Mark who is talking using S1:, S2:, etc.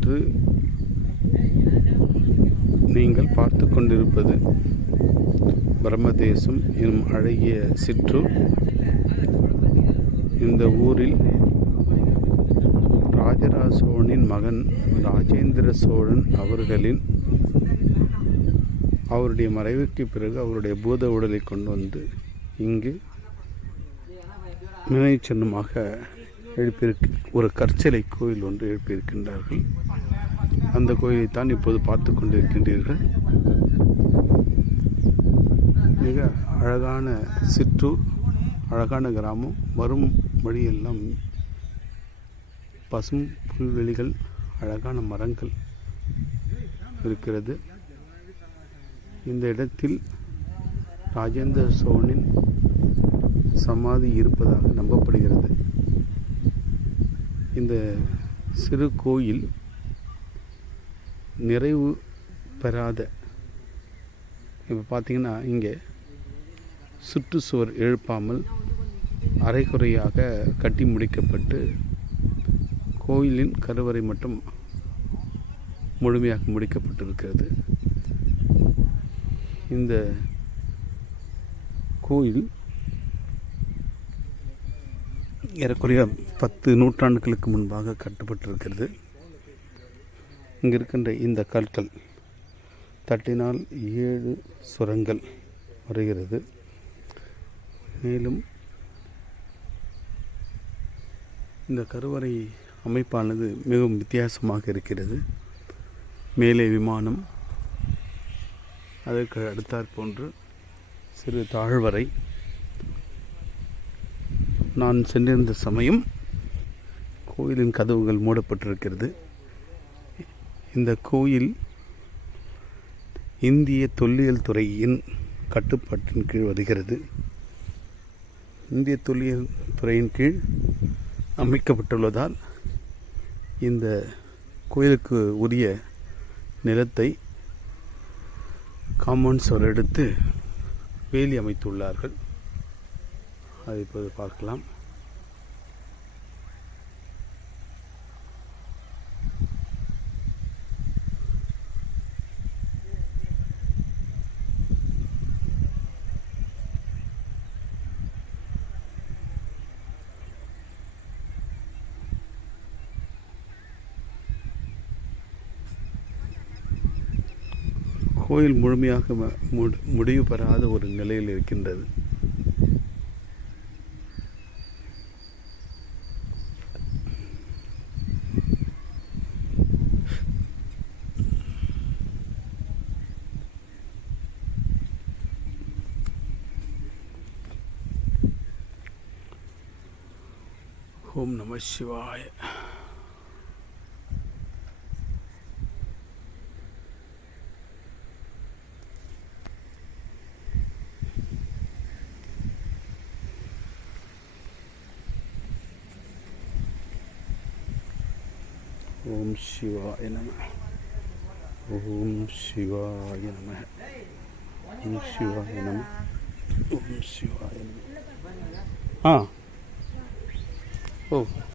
S1: என்று நீங்கள் பார்த்து கொண்டிருப்பது பிரம்மதேசம் எனும் அழகிய சிற்றூர். இந்த ஊரில் ராஜராஜ சோழனின் மகன் ராஜேந்திர சோழன் அவர்களின் அவருடைய மறைவுக்கு பிறகு அவருடைய பூத உடலை கொண்டு வந்து இங்கு நினைச்சின்னமாக எழுப்பியிருக்கு ஒரு கற்சிலை கோயில் ஒன்று எழுப்பியிருக்கின்றார்கள். அந்த கோயிலை தான் இப்போது பார்த்து கொண்டிருக்கின்றீர்கள். மிக அழகான சிற்றூர் அழகான கிராமம் வரும் வழியெல்லாம் பசும் புல்வெளிகள் அழகான மரங்கள் இருக்கிறது. இந்த இடத்தில் ராஜேந்திர சோழனின் சமாதி இருப்பதாக நம்பப்படுகிறது. இந்த சிறு கோயில் நிறைவு பெறாத இப்போ பார்த்தீங்கன்னா இங்கே சுற்றுச்சுவர் எழுப்பாமல் அரைகுறையாக கட்டி முடிக்கப்பட்டு கோயிலின் கருவறை மட்டும் முழுமையாக முடிக்கப்பட்டிருக்கிறது. இந்த கோயில் ஏறக்குறைய பத்து நூற்றாண்டுகளுக்கு முன்பாக கட்டப்பட்டிருக்கிறது. இங்கே இருக்கின்ற இந்த கற்கள் தட்டினால் ஏழு சுரங்கள் வருகிறது. மேலும் இந்த கருவறை அமைப்பானது மிகவும் வித்தியாசமாக இருக்கிறது. மேலே விமானம் அதற்கு அடுத்தாற் போன்று சிறு தாழ்வறை நான் சென்றிருந்த சமயம் கோயிலின் கதவுகள் மூடப்பட்டிருக்கிறது. இந்த கோயில் இந்திய தொல்லியல் துறையின் கட்டுப்பாட்டின் கீழ் வருகிறது. இந்திய தொல்லியல் துறையின் கீழ் அமைக்கப்பட்டுள்ளதால் இந்த கோயிலுக்கு உரிய நிலத்தை காம்பவுண்ட் எடுத்து வேலி அமைத்துள்ளார்கள். அதை இப்போது பார்க்கலாம். கோயில் முழுமையாக முடிவு பெறாத ஒரு நிலையில் இருக்கின்றது. ஓம் நம சிவாய ஓம் சிவாய நம ஓம் சிவாய நம ஓம் சிவாய நம ஓம் சிவாய நம ஆ Oh.